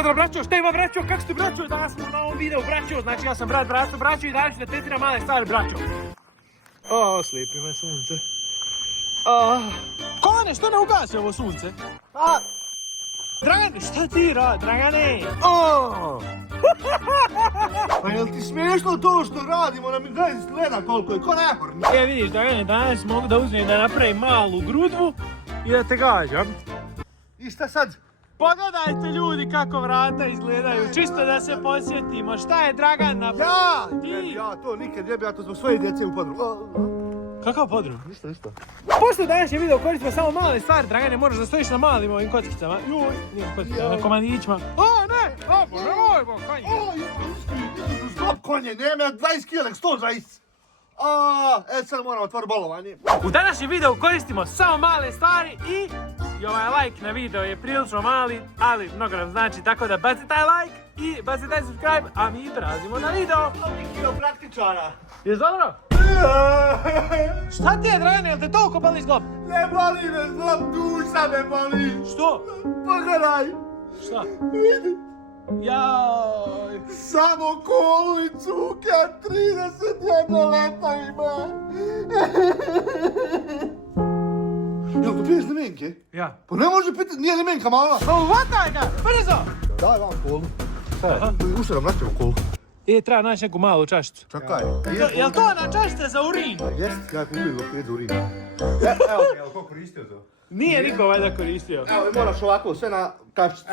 Pozdrav braćo, šta ima braćo, kako ste braćo? Danas smo na ovom videu braćo, znači ja sam brat Brasto braćo i danas ću da testiram male stvari braćo. O, slijepi me sunce. Kolane, što ne ugasi ovo sunce? Dragane, šta ti radi, Dragane? Pa jel ti smiješno to što radimo? Nam gledaj gleda koliko je, ko naporni. Vidiš Dragane, danas mogu da uzmem da napravim malu grudvu i da te gađam. I šta sad? Pogledajte ljudi kako vrata izgledaju, čisto da se podsjetimo šta je Dragan napravio. Ja to nikad jebe, ja to zbog svoje djece u podrumu. Kakav podrum? Ništa. Pošto današnje video koristimo samo male stvari, Dragane, moraš da stojiš na malim ovim kockicama. Nije kockicama, na komadićima. Ne! Nemoj, konje! Stop konje, nema 20 kilek, 120. Sad moramo otvoriti bolovanje. U današnjem videu koristimo samo male stvari i ovaj like na video je prilično mali, ali mnogo nam znači, tako da baci taj like i baci taj subscribe, a mi prelazimo na video. Video praktičara. Je dobro? Šta ti je, Dragane, jel te toliko boli zglob? Ne boli me zlob, duša me boli. Što? Pogledaj. Šta? Vidi. Jaj. Samo kolu i cuka, 31 leta ima. Jel to piješ limenke? Ja. Pa ne može pitati, nije limenka mala. Uvataj ga, brzo! Daj vam kolu. Ušte nam vraćamo kolu. Treba naći neku malu čašicu. Čakaj. Jel to ona čašica za urin? Jest, ja kupim dok prije za urin. Evo, jel ko koristio to? Nije niko valjda koristio. Evo, moraš ovako sve na kašicu.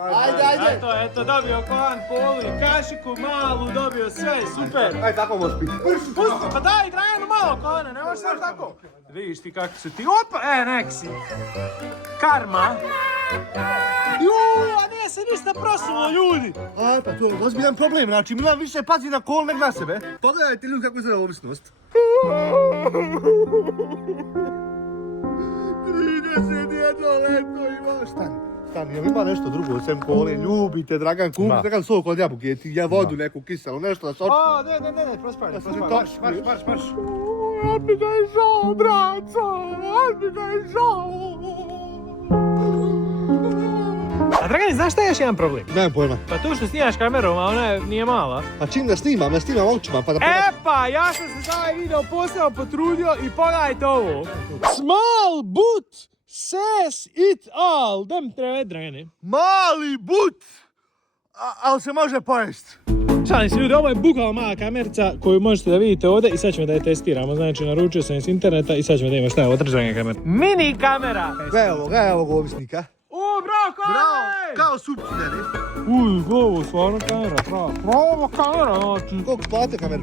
Ajde. Eto, dobio kolan, polu i kašiku, malu, dobio sve, super. Ajde, tako možeš piti. Pusti, pa daj Draganu malo kolane, ne možeš sad tako. Vidiš ti kako su ti, opa, nek si. Karma. A nije se ništa prosulo, ljudi. Pa to je ozbiljan problem, znači Milan više pazi na kol nek na sebe. Pogledajte ljudi kako izgleda ovisnost. 31 leto ima. Stani, jel ima nešto drugo osim kole? Ljubite, Dragan, kupite sok od jabuke, ja vodu neku kiselu, nešto da se oči. Ne, prospavaj. Marš. Od mi ga je žao, braco, od mi ga je žao. A Dragane, znaš šta je još jedan problem? Nemam pojma. Pa tu što snimaš kamerom, a ona nije mala. A čim da snimam, ja snimam očima pa da... Pa, ja sam se za ovaj video posebno potrudio i pogledajte ovo. Small but says it all. Dem treba, Dragane. Mali but! Ali se može pojest. Šalim se ljudi, ovo je bukvalno mala kamerica koju možete da vidite ovdje i sad ćemo da je testiramo. Znači, naručio sam iz interneta i sad ćemo da imamo šta je ovo, držanje kamera. Mini kamera! Gledaj ovog ovisnika. Bravo, kolane! Kao supćine. Ovo stvarno kamera, prava kamera, znači. Koliko plate kameru?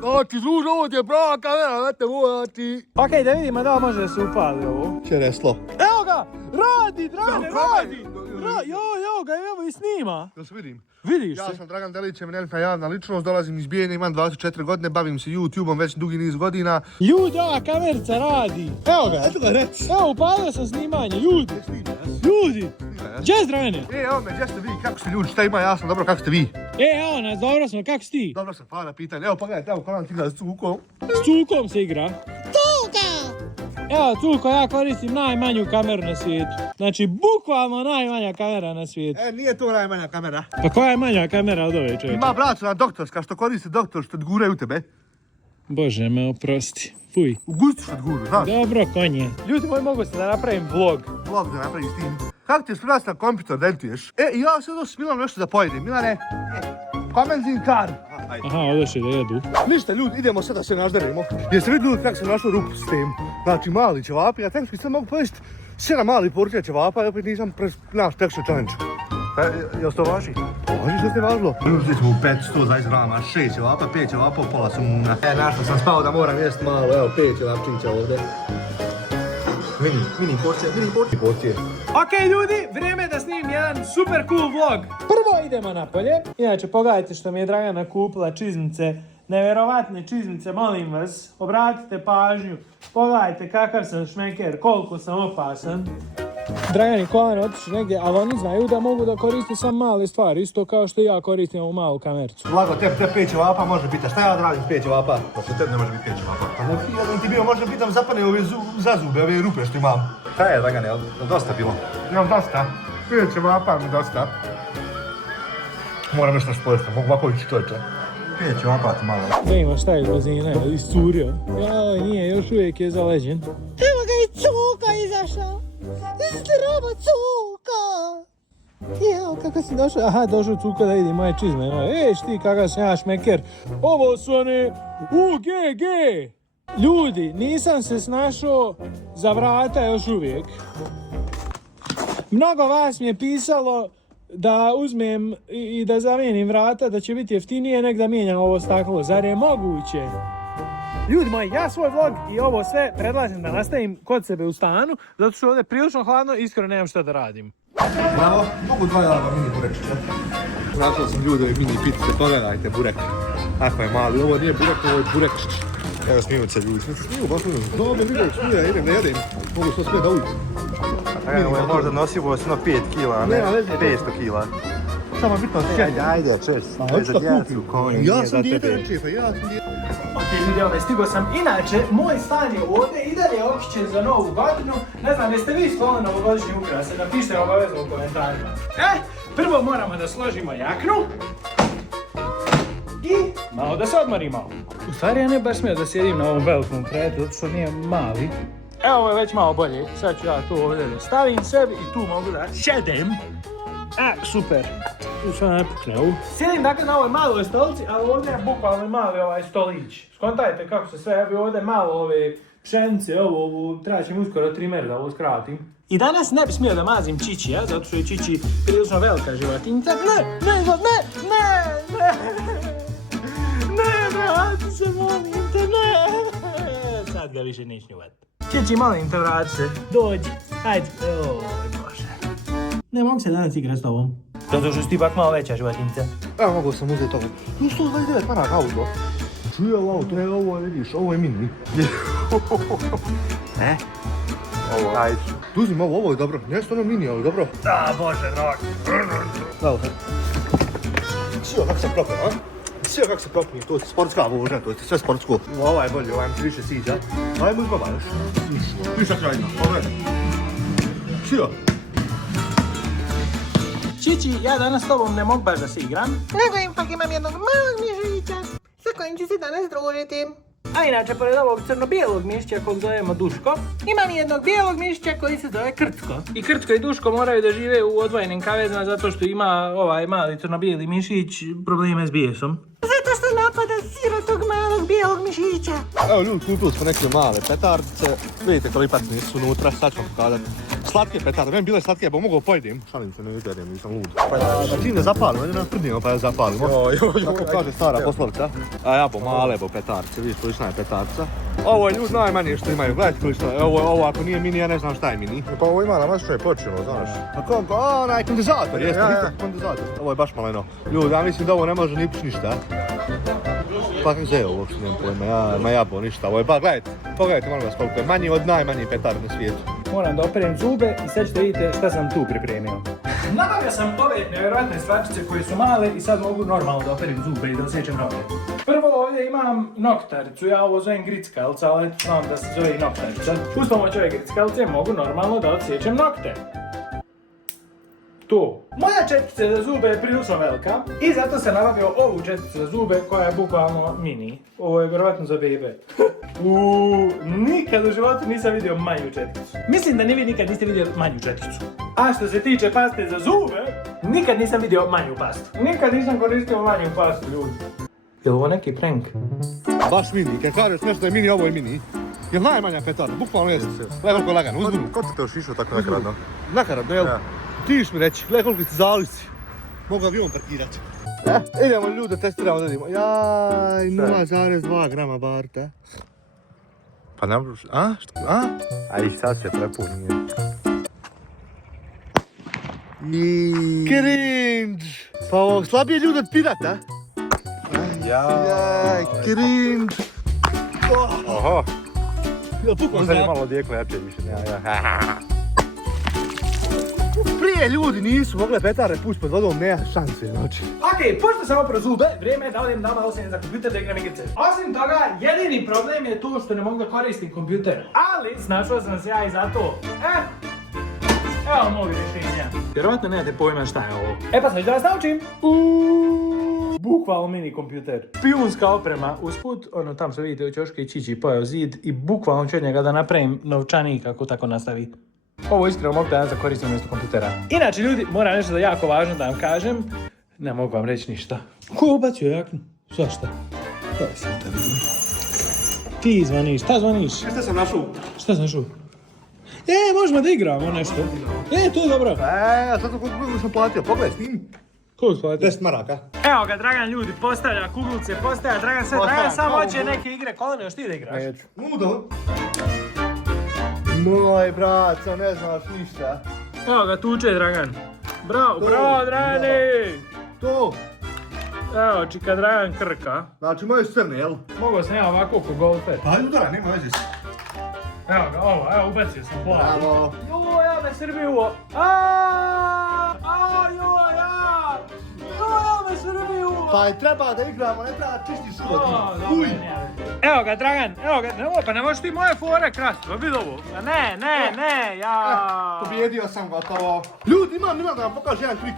Znači, služ, ovo ti je prava kamera, znate, ovo ti... Okej, da vidimo da može da se upali ovo. Čereslo. Evo ga! Radi, Dragane, radi! Evo i snima. Da se vidim. Vidiš se? Ja sam Dragan Delić, eminentna javna ličnost, dolazim iz Bijeljine, imam 24 godine, bavim se YouTubeom već dugi niz godina. Ljudi, ova kamerica radi. Evo ga reci. Evo, upalio sam snimanje, ljudi. Gdje je Dragane? Evo me, gdje ste vi, kako ste ljudi, šta ima, ja sam dobro, kako ste vi? Evo nas, dobro smo, kako si ti? Dobro sam, hvala na pitanje, evo pogledajte, evo kolan ti igra s cukom. S cukom se igra. Cuka! Evo, cuko, ja koristim najmanju kameru na svijetu. Znači, bukvalno najmanja kamera na svijetu. Nije to najmanja kamera. Pa koja je manja kamera od ove, čovječe? Ima braco doktorska, što koristi doktor, što guraju tebe. Bože me oprosti. Fuj. U gustu što guru, znaš? Dobro, konje. Ljudi moji, mogu se da napravim vlog. Vlog da napravi s tim. Kako ti je spremati na kompjuter, dentuješ? I ja sad s Milanom nešto da pojedem. Milane, komenzin kar. Aha, odošli da jedu. Ništa ljudi, idemo sad da se nažderimo. Jeste vidjeli kako sam našao rupu s tim? Znači mali ćevapi, ja tehnički sad mogu pojesti 7 mali porcija ćevapa i opet nisam naš texture challenge. Jel to važi? Važi što ste važilo? Uzeli smo u 520 grama, 6 ćevapa, 5 ćevapa, pola sumuna. Našao sam spao da moram jesti malo, evo 5 ćevapčića ovdje. Mini porcije. Okej, ljudi, vrijeme da snimim jedan super cool vlog. Prvo idemo napolje. Inače, pogledajte što mi je Dragana kupila čizmice. Nevjerovatne čizmice, molim vas. Obratite pažnju. Pogledajte kakav sam šmeker, koliko sam opasan. Dragan i Kolane otišli negdje, ali oni znaju da mogu da koriste samo male stvari. Isto kao što i ja koristim ovu malu kamercu. Lago, te 5 ćevapa može biti, a šta ja da radim 5 ćevapa? Pa što tebi ne može biti 5 ćevapa? Pa da ti bio, može biti da mi zapane ove zazube, ove rupe što imam. Šta je, Dragane, je li dosta bilo? Imam dosta. 5 ćevapa mi dosta. Moram još nešto pojesti, mogu ovako ići čovječe. Pije ću opati malo. Da ima šta iz benzina, iscurio. Joj, nije, još uvijek je zaleđen. Evo ga i Cuka izašao. Zdravo Cuka! Jeo, kako si došao? Aha, došao Cuka da vidi moje čizme. Eš ti kakav sam ja šmeker. Ovo su one UGG. Ljudi, nisam se snašao za vrata još uvijek. Mnogo vas mi je pisalo da uzmem i da zamijenim vrata, da će biti jeftinije nek da mijenjam ovo staklo. Zar je moguće? Ljudi moji, ja svoj vlog i ovo sve predlažem da nastavim kod sebe u stanu, zato što ovdje je prilično hladno i iskreno nemam šta da radim. Bravo, mogu 2 java mini burekčića. Našao sam ljude mini pizze, pogledajte burek. Ako je mali, ovo nije burek, ovo je burekčić. Evo smiju se ljudi. Smiju, baš smiju. Dobro, vidio, smiju, idem da jedem. Mogu što smije da ujde. Ovo je možda nosivo s 5 kila, a ne 500 kila. Samo bitno sjeti. Ajde, češ, to je za djecu, konju, Ja nije za sam dijete, tebe. reči, pa ja sam dijete. Ok, ljudi, stigo sam. Inače, moj stan je ovdje i dalje okićen za novu godinu. Ne znam, jeste vi skloni novogodišnji ukrase? Napišite obavezno u komentarima. Prvo moramo da složimo jaknu. I malo da se odmorimo. U stvari ja ne baš smio da sjedim na ovom velikom krevetu, zato što nije mali. Evo, ovo je već malo bolje. Sad ću ja to ovdje da stavim sebi i tu mogu da sjedem. Super. Tu sve ne pukne ovu. Sjedim dakle na ovoj maloj stolici, ali ovdje je bukvalno mali ovaj stolić. Skontajte kako se sve, ja bi ovdje malo ove pšenice, ovo treba će mi uskoro trimer da ovo skratim. I danas ne bi smio da mazim Čičija, zato što je Čiči prilično velika životinjica. Ne, vrati se, molim te, ne. Sad ga više neću njuvat. Čiči, molim te, vrati se. Dođi, hajde. Oj, Bože. Ne mogu se danas igrati s tobom. Zato što si ti ipak malo veća životinjica. Evo, mogu sam uzeti ovo. 129 maraka auto. Čuje ovo, to je ovo, vidiš, ovo je mini. Ovo, ajde. Tu uzim ovo je dobro. Nešto ono mini, ali dobro. Da, Bože, drag. Evo sad. Sio kako sam propio, a? Sio kako se propio, to je sportska vožnja, to je sve sportsko. Ovaj je bolji, ovaj mi se više sviđa. Ovaj mu izbaba još. Ti šta krajima, pogledaj. Sio. Čiči, ja danas s tobom ne mogu baš da se igram. Nego ipak imam jednog malog mišića sa kojim ću se danas družiti. A inače, pored ovog crno-bijelog mišića kog zovemo Duško, imam jednog bijelog mišića koji se zove Krcko. I Krcko i Duško moraju da žive u odvojenim kavezima zato što ima ovaj mali crno-bijeli mišić probleme s bijesom. Zato što napada sirotog malog bijelog mišića. Evo ljudi, kupili smo neke male petardice. Vidite koliko nisu unutra, sad ću vam pokazati. Slatke petarde, meni bile slatke, bo mogu pojedem. Šalim se, ne izgledam, nisam lud. Pa ti ne zapalimo, ne nas prdnimo pa ja zapalimo. Tako kaže stara poslovica. A ja bo male bo petardice, vidiš koliko je petardica. Ovo je ljudi najmanje što imaju, gledajte koliko je. Ovo ako nije mini, ja ne znam šta je mini. Pa ovo ima namašno je počelo, znaš. A kom, onaj kondenzator, jeste, kondenzator. Ovo je baš maleno. Ljudi, ja mislim da ovo ne može ni pići ništa. Pa kako je ovo uopšte, nemam pojma, ma jabo ništa. Ovo je ba, gledajte, pogledajte malo vas koliko je manji od najmanjih petarde na svijetu. Moram da operem zube i sad ćete vidjeti šta sam tu pripremio. Nabavio sam ove nevjerojatne stvarčice koje su male i sad mogu normalno da operim zube i da osjećam nokte. Prvo ovdje imam noktaricu, ja ovo zovem grickalca, ali znam da se zove i noktarica. Uz pomoć ove grickalce mogu normalno da osjećam nokte. To. Moja četkica za zube je prilično velika i zato sam nabavio ovu četkicu za zube koja je bukvalno mini. Ovo je vjerovatno za bebe. Nikad u životu nisam vidio manju četkicu. Mislim da ni vi nikad niste vidjeli manju četkicu. A što se tiče paste za zube, nikad nisam vidio manju pastu. Nikad nisam koristio manju pastu, ljudi. Je li ovo neki prank? Baš mini, kad kažeš nešto da je mini, ovo je mini. Jel najmanja petarda, bukvalno jeste. Gledaj koliko je lagano, uzmenu. Ko ti te ušišao tako nakaradno? Nakaradno, jel? Tiš mi reći, gledaj koliko ti zalisi. Mogu avion parkirati. Idemo ljude, testiramo da vidimo. Jaj, 0,2 grama barta. Pa ne možeš, a? A? A i sad se prepunije. Cringe! Pa ovo slabije ljudi od pirata. Jaj, cringe! Oho! Jel pukao Sad je znak? malo odjeklo jače više, ja. Prije ljudi nisu mogle petare pući pod vodom, nema šanse, znači. Okej, pošto sam oprao zube, vrijeme je da odem doma osim za kompjuter da igram igrice. Osim toga, jedini problem je to što ne mogu da koristim kompjuter. Ali, snašao sam se ja i za to. Evo mog rješenja. Vjerovatno nemate pojma šta je ovo. E pa sad ću da vas naučim. Bukvalno mini kompjuter. Špijunska oprema. Usput, ono tam se vidite u ćoške i Čići pojao zid i bukvalno ću od njega da napravim novčanik ako tako nastavi. Ovo iskreno mogu da ja koristim umjesto kompjutera. Inače ljudi, moram nešto da je jako važno da vam kažem. Ne mogu vam reći ništa. Ko ubacio jaknu? Svašta. Ti zvaniš, šta zvaniš? Šta sam našao? Šta sam našao? Možemo da igramo nešto. To je dobro. A sad koliko sam platio, pogledaj, snimi. Koliko si platio? 10 maraka. Evo ga, Dragan ljudi, postavlja kuglice, postavlja Dragan sve. Dragan samo hoće neke igre. Kolene, još ti da igraš? Neću. Moj brat, sam ne znaš ništa. Evo ga, tuče Dragan. Bravo Dragane! To. Evo, čika Dragan krka. Znači moje crne, jel? Mogao sam ja ovako ko golfer. Ajde udara, nema veze. Evo ga, evo, ubacio sam plavu. Bravo. Joj, ja me Srbiju! Me Srbiju! Pa treba da igramo, ne treba čisti šulo ti. Uj. Evo ga, Dragan, evo ga, pa ne možeš ti moje fore krasti, pa vidi ovo. Ne, ja... Pobjedio sam gotovo. Ljudi, imam da vam pokažem jedan trik.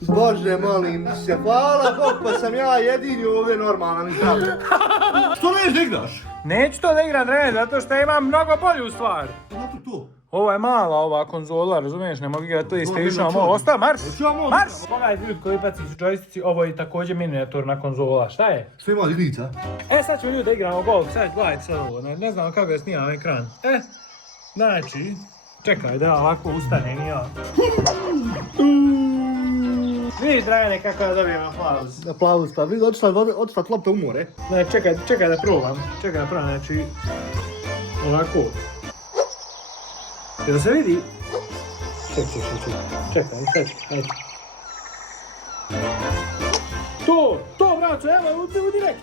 Bože, molim se, hvala Bog, pa sam ja jedini ovdje normalan i zdrav. Što neš da igraš? Neću to da igram, Dragan, zato što imam mnogo bolju stvar. Zato to. Ovo je mala ova konzola, razumiješ, ne mogu igrati PlayStation, ostaje marš! Marš! Pogledajte ljudi koji paci su joystici, ovo je također minijaturna konzola, šta je? Sve ima jedinica. Sad ćemo ljudi da igramo golf, sad gledajte sad ovo, ne znam kako je snimam ekran. Znači, čekaj da ovako ustanem i ja. Vidiš Dragane kako da dobijem aplauz. Aplauz, pa vidi, odšla lopta u more. Ne, čekaj da probam, znači, ovako. Jel se vidi? Čekaj, ajde. To braco, evo, u direkt.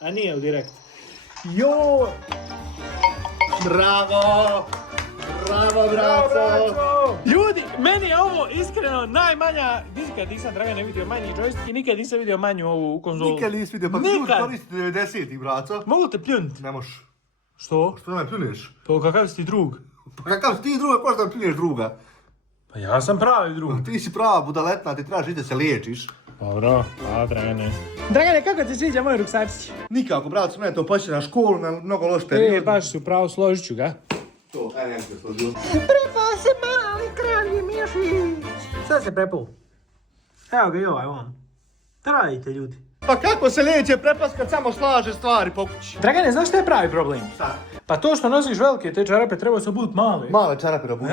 A nije u direkt. Jo! Bravo! Bravo, braco! Ljudi, meni je ovo iskreno najmanja, nikad nisam Dragane vidio manji joystick i nikad nisam vidio manju ovu konzolu. Nikad nisi vidio, pa ti koristi 90-ih, braco. Mogu te pljunt? Ne možeš. Što? Što ne pljuneš? Pa kakav si ti drug? Pa kakav si ti druga, ko što da pljuneš druga? Pa ja sam pravi drug. Ti si prava budaletna, ti trebaš da se liječiš. Dobro, hvala Dragane. Dragane, kako ti sviđa moj ruksačić? Nikako, braco, mene to počne na školu, na mnogo loš period. Baš si upravo, složit ću ga. To, ne se složio. Prepao se mali kravlji mišić. Sad se prepao. Evo ga i ovaj on. Radite ljudi. Pa kako se lijeće prepast kad samo slaže stvari po kući? Dragane, znaš šta je pravi problem? Šta? Pa to što nosiš velike te čarape trebao su biti male. Male čarape da budu.